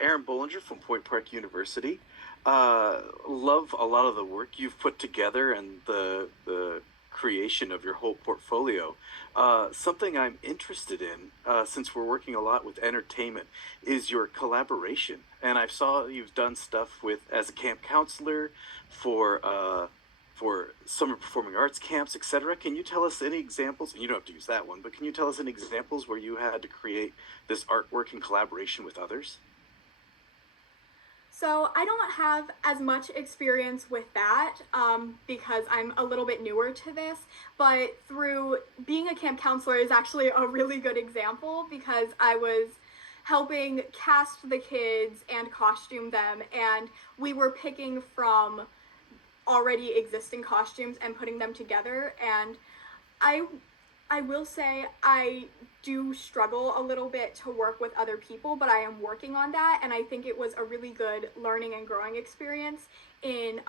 Aaron Bollinger from Point Park University. Love a lot of the work you've put together and the creation of your whole portfolio. Something I'm interested in, since we're working a lot with entertainment, is your collaboration. And I saw you've done stuff with as a camp counselor for summer performing arts camps, etc. Can you tell us any examples? And you don't have to use that one, but can you tell us any examples where you had to create this artwork in collaboration with others? So I don't have as much experience with that because I'm a little bit newer to this, but through being a camp counselor is actually a really good example because I was helping cast the kids and costume them, and we were picking from already existing costumes and putting them together. And I I will say I do struggle a little bit to work with other people, but I am working on that, and I think it was a really good learning and growing experience in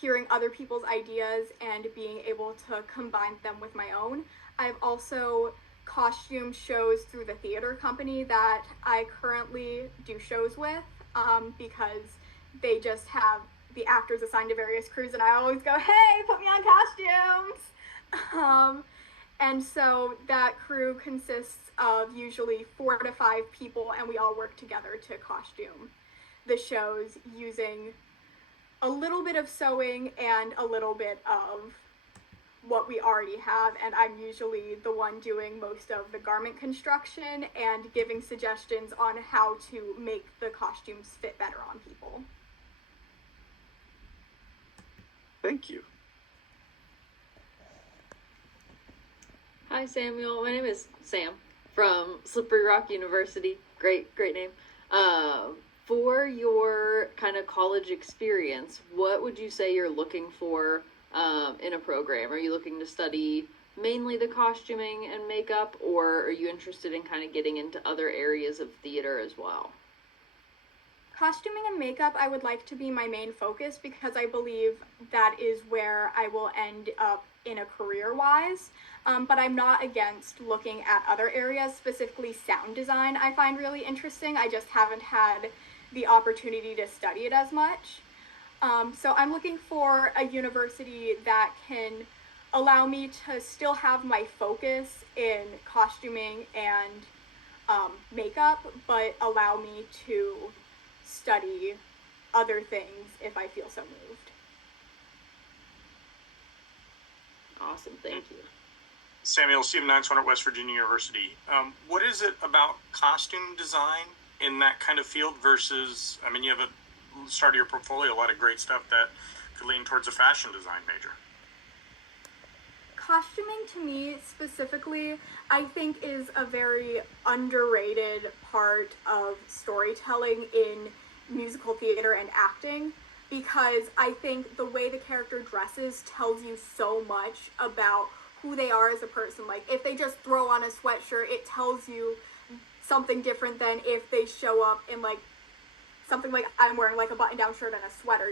hearing other people's ideas and being able to combine them with my own. I've also costumed shows through the theater company that I currently do shows with because they just have the actors assigned to various crews, and I always go, hey, put me on costumes. Um, and so that crew consists of usually 4 to 5 people, and we all work together to costume the shows using a little bit of sewing and a little bit of what we already have. And I'm usually the one doing most of the garment construction and giving suggestions on how to make the costumes fit better on people. Thank you. Hi, Samuel. My name is Sam from Slippery Rock University. Great name. For your kind of college experience, what would you say you're looking for in a program? Are you looking to study mainly the costuming and makeup, or are you interested in kind of getting into other areas of theater as well? Costuming and makeup I would like to be my main focus because I believe that is where I will end up in a career-wise. But I'm not against looking at other areas, specifically sound design I find really interesting. I just haven't had the opportunity to study it as much. So I'm looking for a university that can allow me to still have my focus in costuming and makeup, but allow me to study other things if I feel so moved. Awesome, thank you. Samuel, Stephen Nines at West Virginia University. What is it about costume design in that kind of field versus, I mean, you have a start of your portfolio, a lot of great stuff that could lean towards a fashion design major. Costuming to me specifically, I think is a very underrated part of storytelling in musical theater and acting, because I think the way the character dresses tells you so much about who they are as a person. Like, if they just throw on a sweatshirt, it tells you something different than if they show up in like something like I'm wearing, like a button-down shirt and a sweater.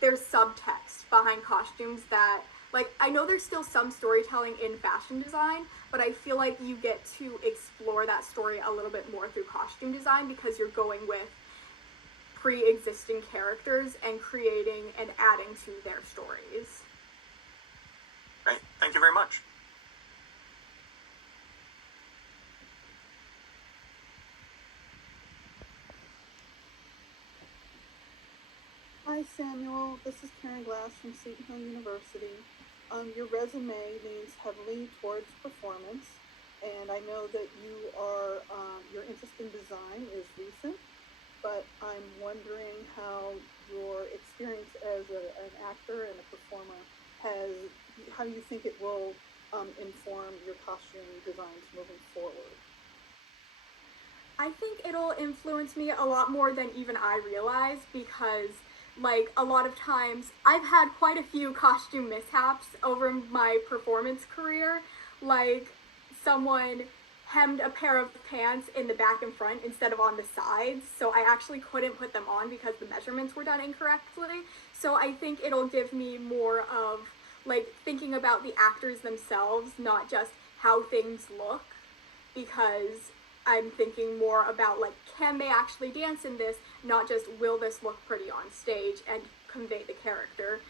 There's subtext behind costumes that, like, I know there's still some storytelling in fashion design, but I feel like you get to explore that story a little bit more through costume design because you're going with pre-existing characters and creating and adding to their stories. Great, thank you very much. Hi Samuel, this is Karen Glass from Seton Hill University. Your resume leans heavily towards performance, and I know that your interest in design is recent, but I'm wondering how your experience as an actor and a performer how do you think it will inform your costume designs moving forward? I think it'll influence me a lot more than even I realize because, like, a lot of times I've had quite a few costume mishaps over my performance career. Like, someone hemmed a pair of pants in the back and front instead of on the sides, so I actually couldn't put them on because the measurements were done incorrectly. So I think it'll give me more of, like, thinking about the actors themselves, not just how things look, because I'm thinking more about like, can they actually dance in this, not just will this look pretty on stage and convey the character,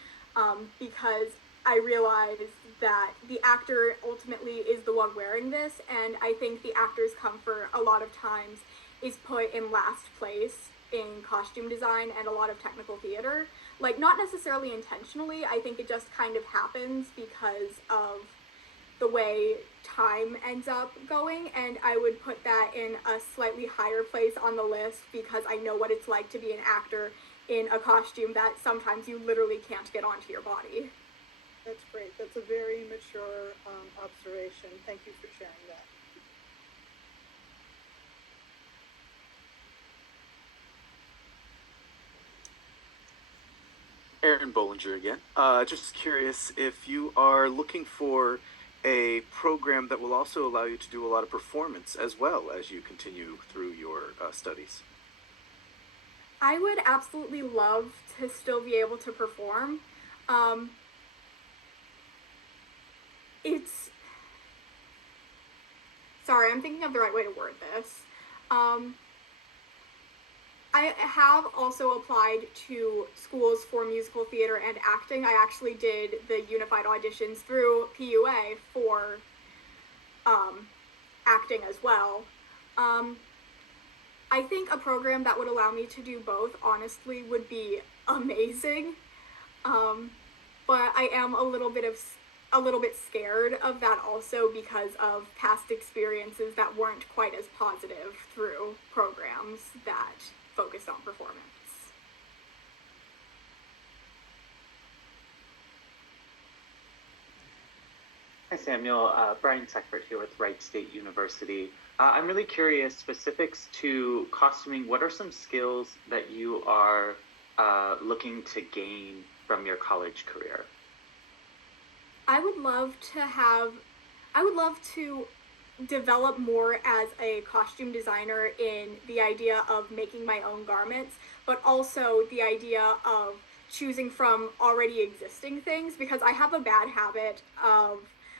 because I realized that the actor ultimately is the one wearing this, and I think the actor's comfort a lot of times is put in last place in costume design and a lot of technical theater. Like, not necessarily intentionally, I think it just kind of happens because of the way time ends up going, and I would put that in a slightly higher place on the list because I know what it's like to be an actor in a costume that sometimes you literally can't get onto your body. That's great. That's a very mature observation. Thank you for sharing that. Aaron Bollinger again. Just curious if you are looking for a program that will also allow you to do a lot of performance as well as you continue through your studies. I would absolutely love to still be able to perform. It's sorry, I'm thinking of the right way to word this. I have also applied to schools for musical theater and acting. I actually did the unified auditions through PUA for acting as well. I think a program that would allow me to do both, honestly, would be amazing. But I am a little bit scared of that also because of past experiences that weren't quite as positive through programs that focused on performance. Hi, Samuel. Brian Seckford here with Wright State University. I'm really curious, specifics to costuming, what are some skills that you are looking to gain from your college career? I would love to develop more as a costume designer in the idea of making my own garments, but also the idea of choosing from already existing things, because I have a bad habit of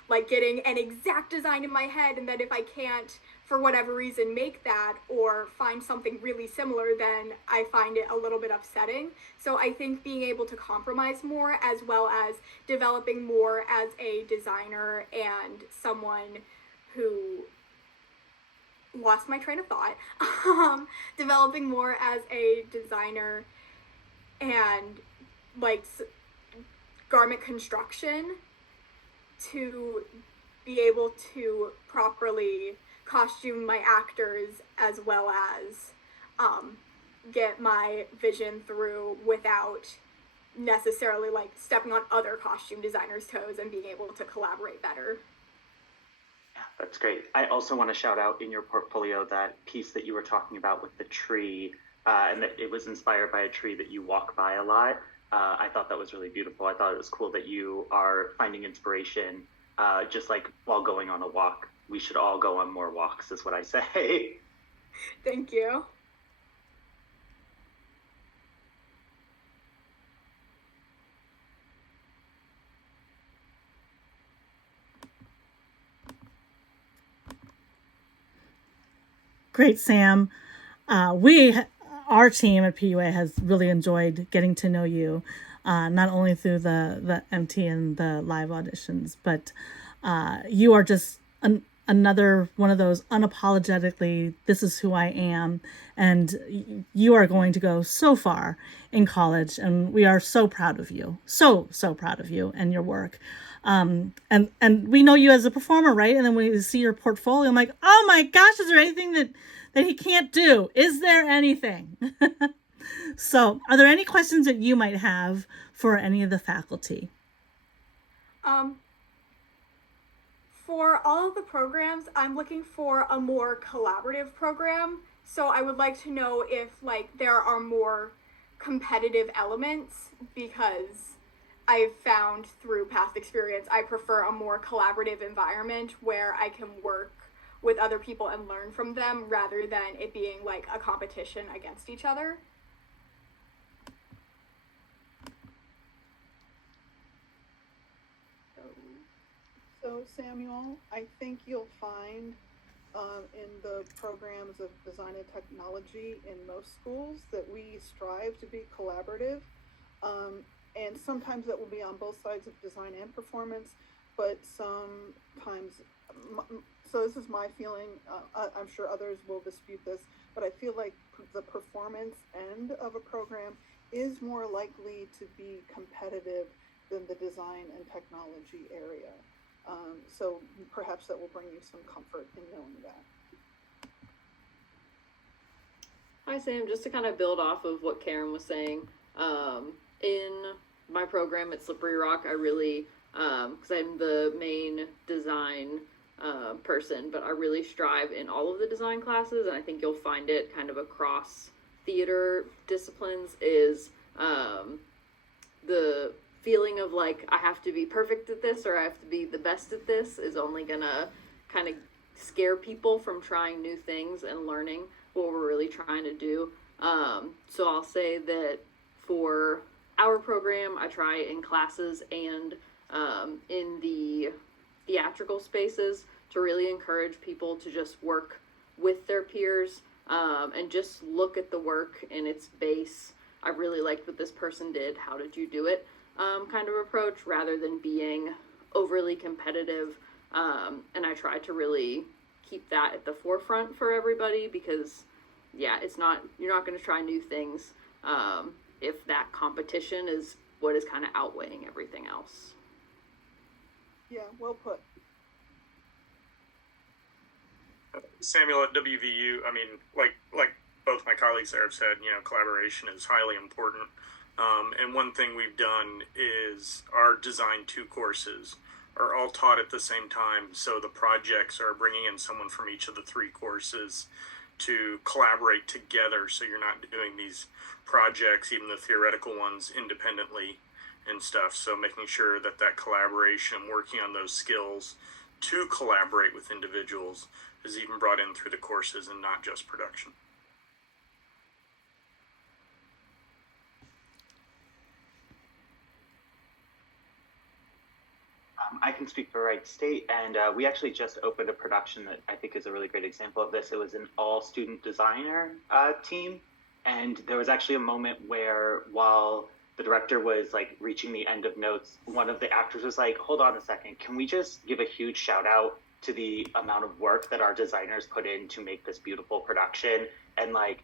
like getting an exact design in my head, and then if I can't for whatever reason make that or find something really similar, then I find it a little bit upsetting. So I think being able to compromise more, as well as developing more as a designer and someone who lost my train of thought, developing more as a designer and like garment construction to be able to properly costume my actors, as well as get my vision through without necessarily like stepping on other costume designers' toes, and being able to collaborate better. Yeah, that's great. I also want to shout out in your portfolio that piece that you were talking about with the tree, and that it was inspired by a tree that you walk by a lot. I thought that was really beautiful. I thought it was cool that you are finding inspiration, just like while going on a walk. We should all go on more walks, is what I say. Thank you. Great, Sam. Our team at PUA has really enjoyed getting to know you, not only through the MT and the live auditions, but you are just another one of those unapologetically, this is who I am, and you are going to go so far in college, and we are so proud of you, so proud of you and your work. And we know you as a performer, right? And then when we see your portfolio, I'm like, oh my gosh, is there anything that he can't do? Is there anything? So are there any questions that you might have for any of the faculty? For all of the programs, I'm looking for a more collaborative program. So I would like to know if like there are more competitive elements, because I've found through past experience I prefer a more collaborative environment where I can work with other people and learn from them, rather than it being like a competition against each other. So Samuel, I think you'll find in the programs of design and technology in most schools that we strive to be collaborative. And sometimes that will be on both sides of design and performance, but sometimes, so this is my feeling, I'm sure others will dispute this, but I feel like the performance end of a program is more likely to be competitive than the design and technology area. So perhaps that will bring you some comfort in knowing that. Hi, Sam. Just to kind of build off of what Karen was saying, in my program at Slippery Rock, I really, because I'm the main design person, but I really strive in all of the design classes, and I think you'll find it kind of across theater disciplines, is the feeling of like I have to be perfect at this or I have to be the best at this is only gonna kind of scare people from trying new things and learning what we're really trying to do. So I'll say that for our program, I try in classes and in the theatrical spaces to really encourage people to just work with their peers and just look at the work in its base. I really liked what this person did. How did you do it? Kind of approach rather than being overly competitive. And I try to really keep that at the forefront for everybody because, yeah, you're not going to try new things if that competition is what is kind of outweighing everything else. Yeah, well put. Samuel, at WVU, I mean, like both my colleagues there have said, collaboration is highly important. And one thing we've done is our Design 2 courses are all taught at the same time. So the projects are bringing in someone from each of the 3 courses to collaborate together. So you're not doing these projects, even the theoretical ones, independently and stuff. So making sure that collaboration, working on those skills to collaborate with individuals, is even brought in through the courses and not just production. I can speak for Wright State, and we actually just opened a production that I think is a really great example of this. It was an all-student designer team, and there was actually a moment where while the director was like reaching the end of notes, one of the actors was like, hold on a second, can we just give a huge shout out to the amount of work that our designers put in to make this beautiful production, and like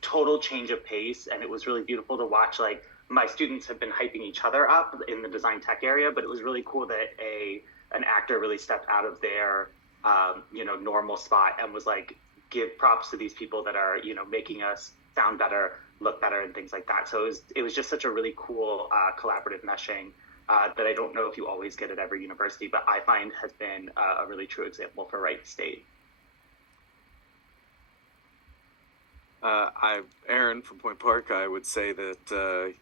total change of pace. And it was really beautiful to watch. Like, my students have been hyping each other up in the design tech area, but it was really cool that an actor really stepped out of their normal spot and was like, give props to these people that are making us sound better, look better, and things like that. So it was just such a really cool collaborative meshing that I don't know if you always get at every university, but I find has been a really true example for Wright State. Aaron from Point Park, I would say that,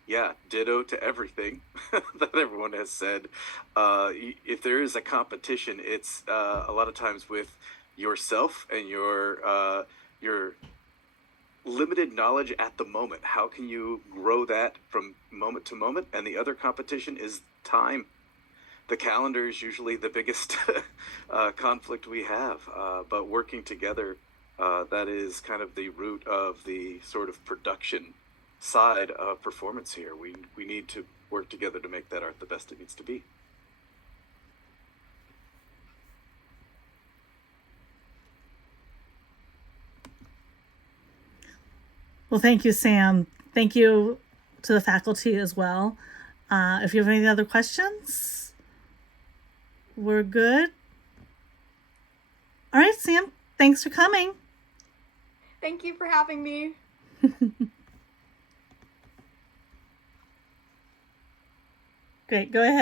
ditto to everything that everyone has said. If there is a competition, it's a lot of times with yourself and your limited knowledge at the moment. How can you grow that from moment to moment? And the other competition is time. The calendar is usually the biggest conflict we have, but working together, that is kind of the root of the sort of production side of performance here. We need to work together to make that art the best it needs to be. Well, thank you, Sam. Thank you to the faculty as well. If you have any other questions, we're good. All right, Sam, thanks for coming. Thank you for having me. Great, go ahead.